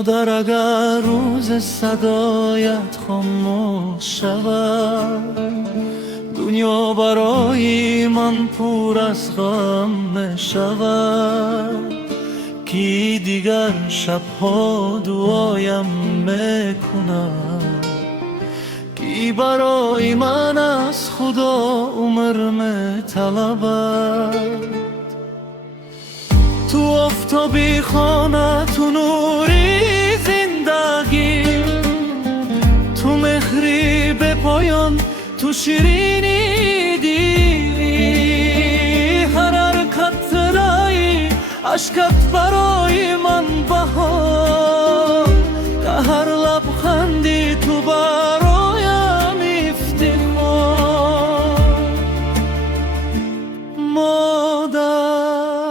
مادر اگر روز صدایت خاموش شود، دنیا برای من پر از غم شود. کی دیگر شبها دعایم میکند، کی برای من از خدا عمر میطلبد. تو آفتابی خانه، تو نوری زندگی، تو مهری به پایان، تو شیرینی دیوی. هر حرکت رای عشقت برای من بهار، که هر لبخندی تو برایم افتخار. مادر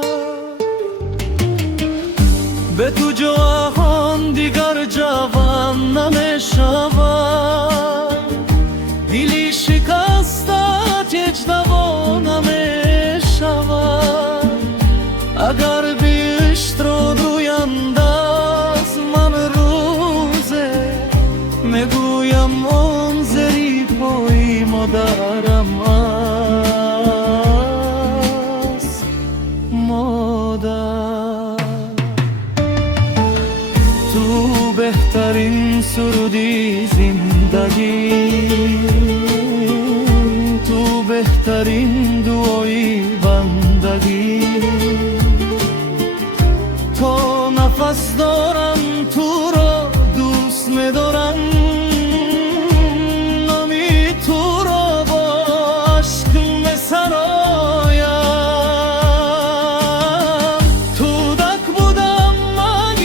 به تو جهان دیگر جوان نمیشود، دلی شکستت هیچ دوا نمیشود. اگر بیشتر روینده از من روزه، میگویم آن زری پای مادرم است. مادر تو بهترین سرودی زندگی، تو بهترین دعای بندگی. تا نفس دارم تو را دوست می‌دارم، نامی تو را با عشق می‌سرایم. تو دک بودم من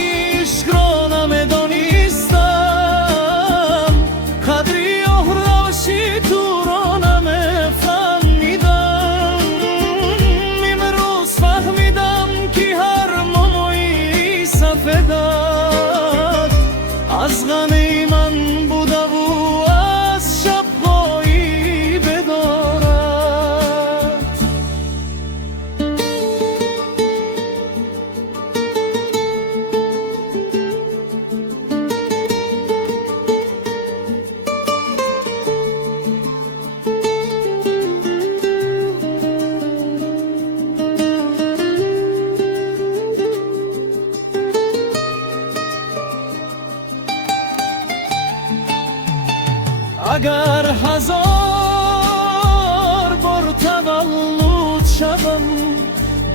عشق را نمی‌دانستم، قدری آهراشی تو را نمی‌فهمیدم. امروز فهمیدم که هر موی سفیدت از غم من بوده و از شب‌های بدارد. اگر هزار بار تولد شدم،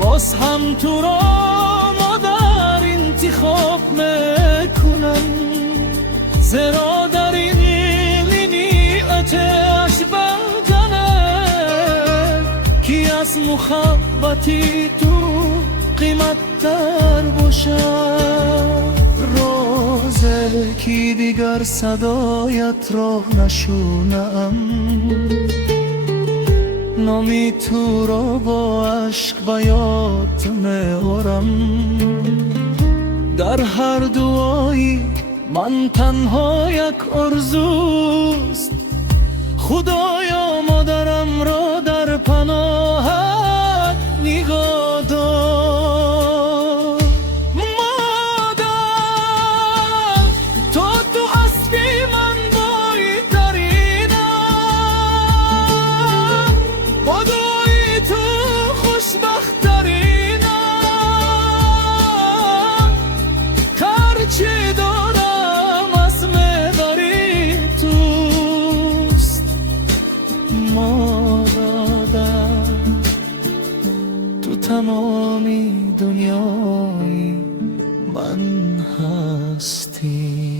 باز هم تو را مادر انتخاب میکنم. زیرا در این لینیت اشبه‌جانه، کی از محبتی تو قیمت تر باشد. روزه کی دیگر صدایت را نشونم، نامی تو را با عشق به یاد میارم. در هر دعایی من تنها یک آرزوست، خدایا مادرم را در پناهت نگاه دار. مادر تو هستی من بایدترینم، با دعای تو خوشبختترینم. هرچی دارم از مهری توست. مادر تو تمامی دنیای من هستی.